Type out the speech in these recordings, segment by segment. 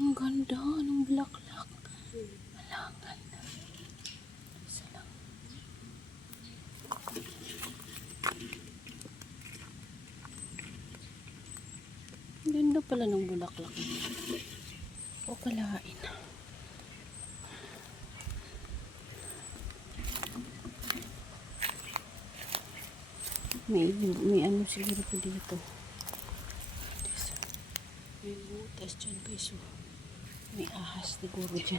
Ang ganda ng bulaklak. Wala, ang ganda. Isa lang. Ang ganda pala ng bulaklak. O kalain. May ano siguro po dito. May butas dyan guys. May ahas siguro dyan.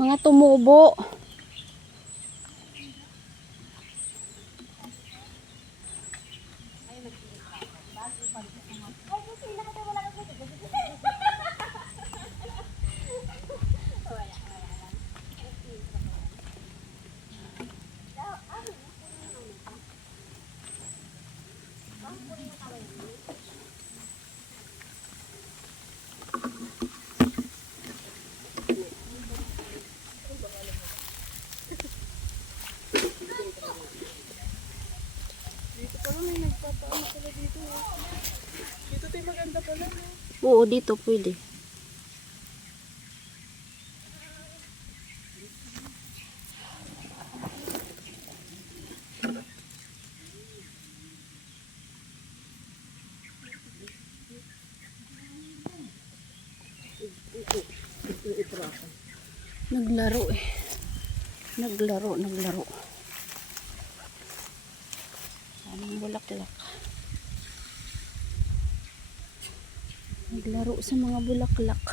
Mga tumubo. Dito tayo maganda pala. Oo, dito pwede. Naglaro eh. Naglaro. Anong bulaklak? Naglaro sa mga bulaklak.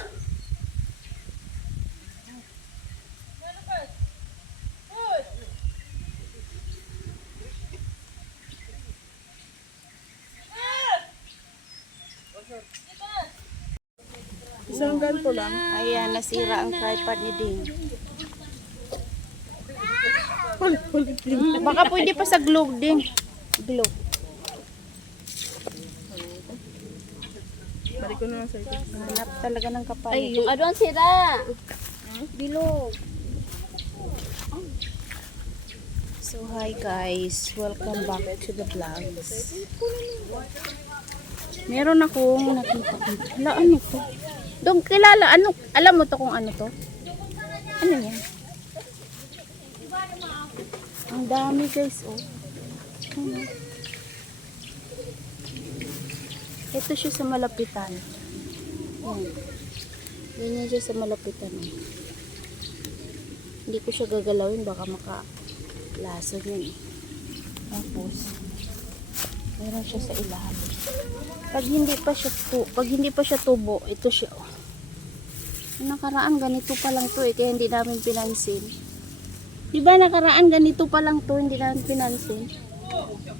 Isang ganito lang. Ayan, nasira ang tripod ni Ding. Baka pwede pa sa globe, Ding. Globe. Balik ko na lang sa ito. Hanap talaga ng kapalit. Ay, yung ano ang sira. Bilog. So hi guys, welcome back to the vlogs. Meron akong nakita dito. Hala, ano to? Dong kilala, ano, alam mo to kung ano to? Ano yan? Ang dami guys, oh. Ano? Ito siya sa malapitan. Yan. Ganyan siya sa malapitan. Oh. Hindi ko siya gagalawin, baka laso yun eh. Tapos meron siya sa ilalim. Pag hindi pa siya tubo, ito siya oh. Nakaraan ganito pa lang to eh, kaya hindi namin pinansin. Diba nakaraan ganito pa lang to, hindi namin pinansin.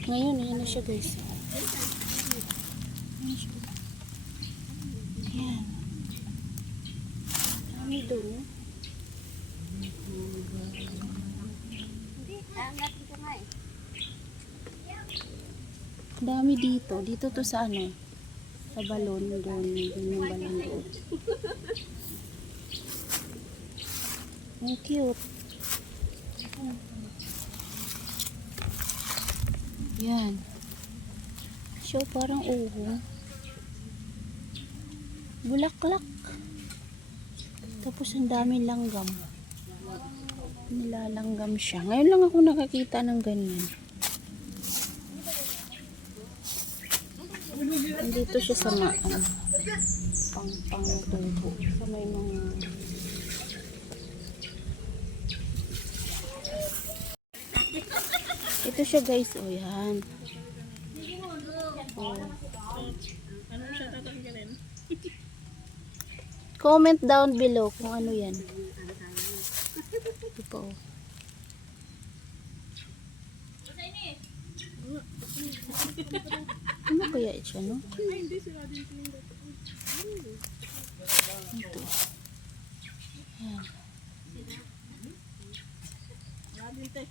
Ngayon ayan na siya guys. Ayan. Dami doon eh. Dami dito. Dito to sa ano? Sa balon doon. Yung balon doon. Ang cute. Yan. Siya parang uho. Bulaklak. Tapos ang daming langgam. Nilalanggam siya. Ngayon lang ako nakakita ng ganyan. Nandito siya sa pang tubo. Sa may nung... Ito siya guys, o yan. Oh. Ano siya tatanggalin? Comment down below kung ano yan. Ito po. Ano kaya siya, no? Ay, hindi sila din pinindot. Ito. Yan. Wala din te.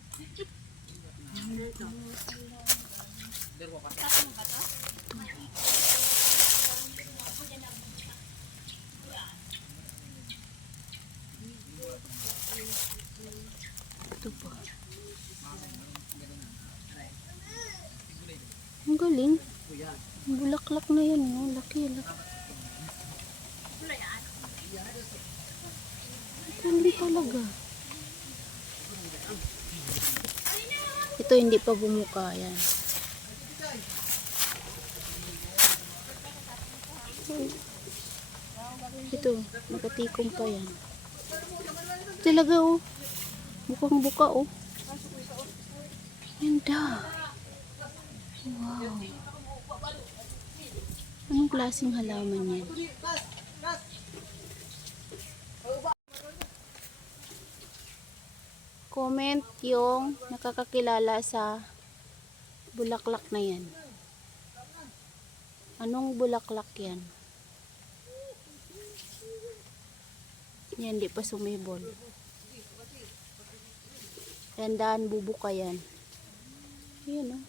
Ito po. Ang galing. Bulaklak na yan, no? Laki, laki. Galing talaga. Ito hindi pa bumuka, yan. Ito, nakatikom pa yan. Talaga, oh. Bukang buka, oh. Ganda. Wow. Anong klaseng halaman yan? Comment yung nakakakilala sa bulaklak na yan. Anong bulaklak yan? Yan, di pa sumibol. Tandaan, bubuka yan. Yan, oh.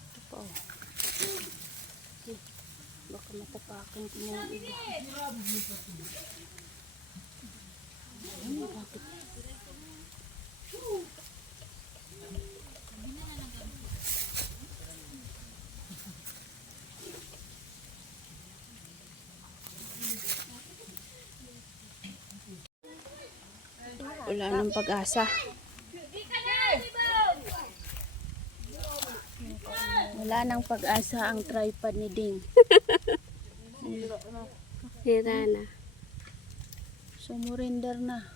Ito pa, oh. Baka matapakan ko na yung iba. Ano, bakit? Wala nang pag-asa. Wala nang pag-asa ang tripod ni Ding. Sira na. Sumurrender na.